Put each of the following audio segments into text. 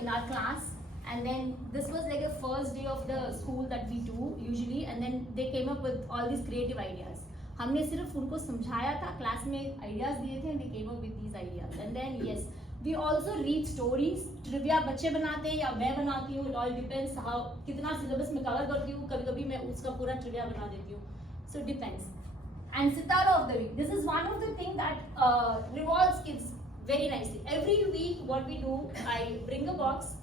in our class, and then this was like the first day of the school that we do usually, and then they came up with all these creative ideas. हमने सिर्फ उनको समझाया था, class में ideas दिए थे, and they came up with these ideas. And then yes, we also read stories. Trivia बच्चे बनाते हैं या मैं बनाती हूँ, it all depends how कितना सिलेबस में कवर करती हूँ, कभी-कभी मैं उसका पूरा ट्रिविया बना देती हूँ. So it depends. And Sitara of the week. This is one of the things that rewards kids very nicely. Every week, what we do, I bring a box,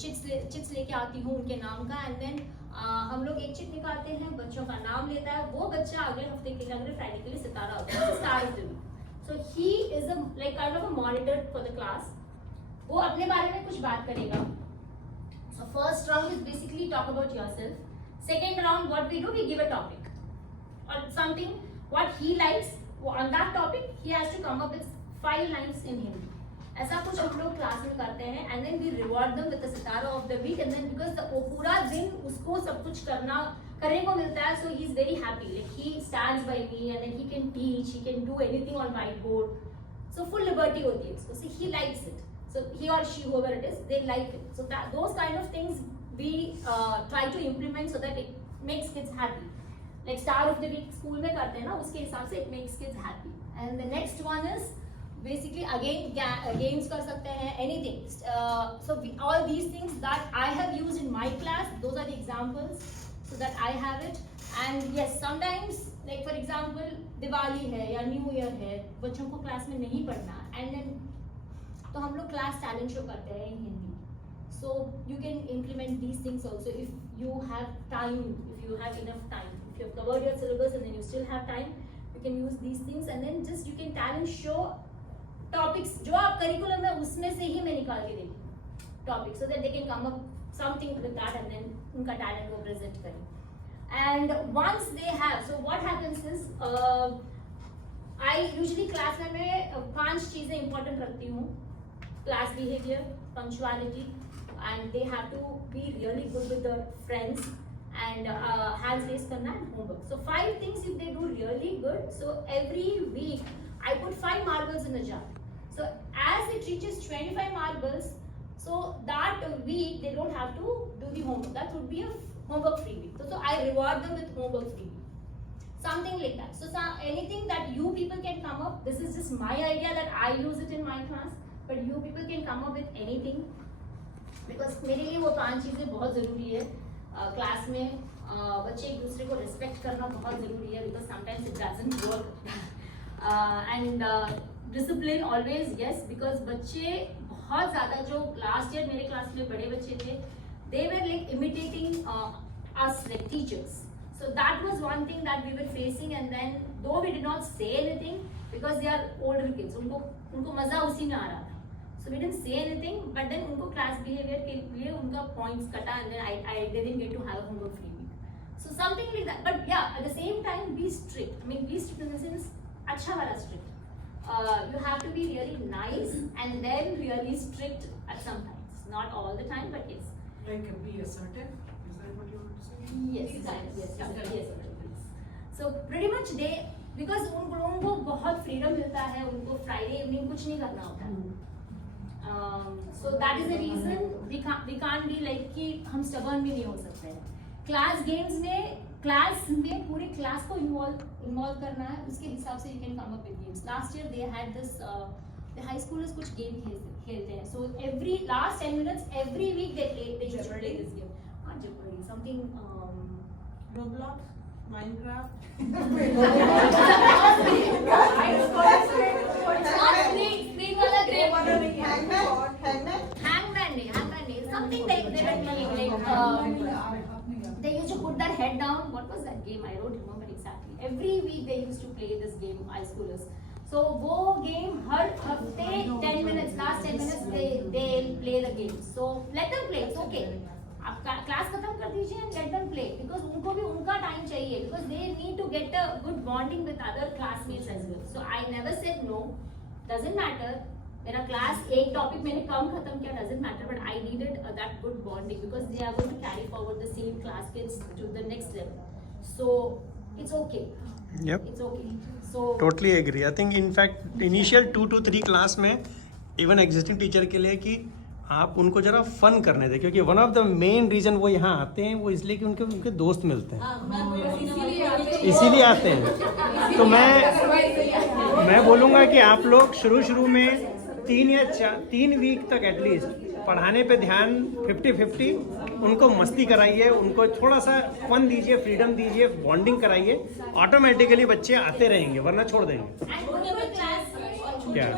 chits लेके आती हूँ उनके नाम का, and then हम लोग एक chit निकालते हैं, बच्चों का नाम लेता है, वो बच्चा अगले हफ्ते के लिए, अगले फ्राइडे के लिए सितारा होता है, star of the week. So he is a like kind of a monitor for the class. वो अपने बारे में कुछ बात करेगा. So first round is basically talk about yourself. Second round, what we do, we give a topic or something what he likes on that topic. He has to come up with 5 lines in Hindi. ऐसा कुछ हम लोग class में करते हैं, and then we reward them with the Sitara of the week, and then because वो पूरा दिन उसको सब कुछ करने को मिलता है, so he is very happy. Like he stands by me, and then he can teach, he can do anything on whiteboard. So full liberty होती है उसको. So he likes it. So he or she, whoever it is, they like it. So that those kind of things we try to implement so that it makes kids happy. Like star of the week school में करते हैं ना, उसके हिसाब से it makes kids happy. And the next one is basically again games कर सकते हैं, anything. So all these things that I have used in my class, those are the examples so that I have it. And yes, sometimes like for example Diwali है या new year है, बच्चों को class में नहीं पढ़ना, and then तो हम लोग क्लास टैलेंट शो करते हैं in Hindi. So you can implement these things also if you have time, if you have enough time. If you have covered your syllabus and then you still have time, you can use these things, and then just you can talent show topics जो आप curriculum में उसमें से ही मैं निकाल के देती topic, so that they can come up something with that, and then उनका talent वो present करें. And once they have, so what happens is I usually class में मैं 5 चीजें important रखती हूँ. Class behavior, punctuality, and they have to be really good with their friends, and hands raise करना and homework. So 5 things if they do really good, so every week I put 5 marbles in a jar. So as it reaches 25 marbles, so that week they don't have to do the homework. That would be a homework free week. So I reward them with homework free week. Something like that. So anything that you people can come up, this is just my idea that I use it in my class, but you people can come up with anything. Because मेरे लिए वो 5 चीजें बहुत जरूरी है class में. बच्चे एक दूसरे को रिस्पेक्ट करना बहुत जरूरी है, because sometimes it doesn't work. And discipline always, yes, because बच्चे बहुत ज़्यादा जो last year मेरे क्लास में बड़े बच्चे थे, they were like imitating us like teachers. So that was one thing that we were facing, and then though we did not say anything because they are older kids, उनको मज़ा उसी में आ रहा था. So we didn't say anything, but then उनको class behavior के लिए उनका points कटा, and then I didn't get to have a homework free week. So something like that. But yeah, at the same time, be strict. I mean, be strict in the sense अच्छा वाला strict. You have to be really nice and then really strict at some times. Not all the time, but yes. Like be assertive? Is that what you want to say? Yes. So pretty much they, because उन लोगों को बहुत freedom मिलता है, उनको Friday evening कुछ नहीं करना होता है. So that is the reason we can't be like कि हम stubborn भी नहीं हो सकते हैं. Class games में पूरी क्लास को इन्वॉल्व करना है, उसके हिसाब से you can come up with games. Last year they had this the high schoolers कुछ गेम खेलते हैं. So every last 10 minutes every week they used to play this game. Not Jeopardy, something Roblox, Minecraft. Screen वाला game. Hangman नहीं. Something they were playing like. They used to put their head down. What was that game? I don't remember exactly. Every week they used to play this game, high schoolers. So वो game हर हफ्ते 10 minutes, last 10 minutes they play the game. So let them play. It's okay. आप class खत्म कर दीजिए and let them play, because उनको भी उनका time चाहिए, because they need to get a good bonding with other classmates as well. So I never said no. Doesn't matter. मेरा class एक टॉपिक मैंने कम खत्म किया, doesn't matter, but I needed that good bonding, because they are going to carry forward the same class kids to the next level. So it's okay. Yep. It's okay. So totally agree. I think in fact initial 2 to 3 class में even existing teacher के लिए कि आप उनको जरा fun करने दें, क्योंकि one of the main reason वो यहाँ आते हैं वो इसलिए कि उनके उनके दोस्त मिलते हैं, इसीलिए आते हैं। तो मैं बोलूँगा कि आप लोग शुरू में 3 वीक तक एटलीस्ट पढ़ाने पे ध्यान 50-50, उनको मस्ती कराइए, उनको थोड़ा सा फन दीजिए, फ्रीडम दीजिए, बॉन्डिंग कराइए, ऑटोमेटिकली बच्चे आते रहेंगे, वरना छोड़ देंगे। क्या?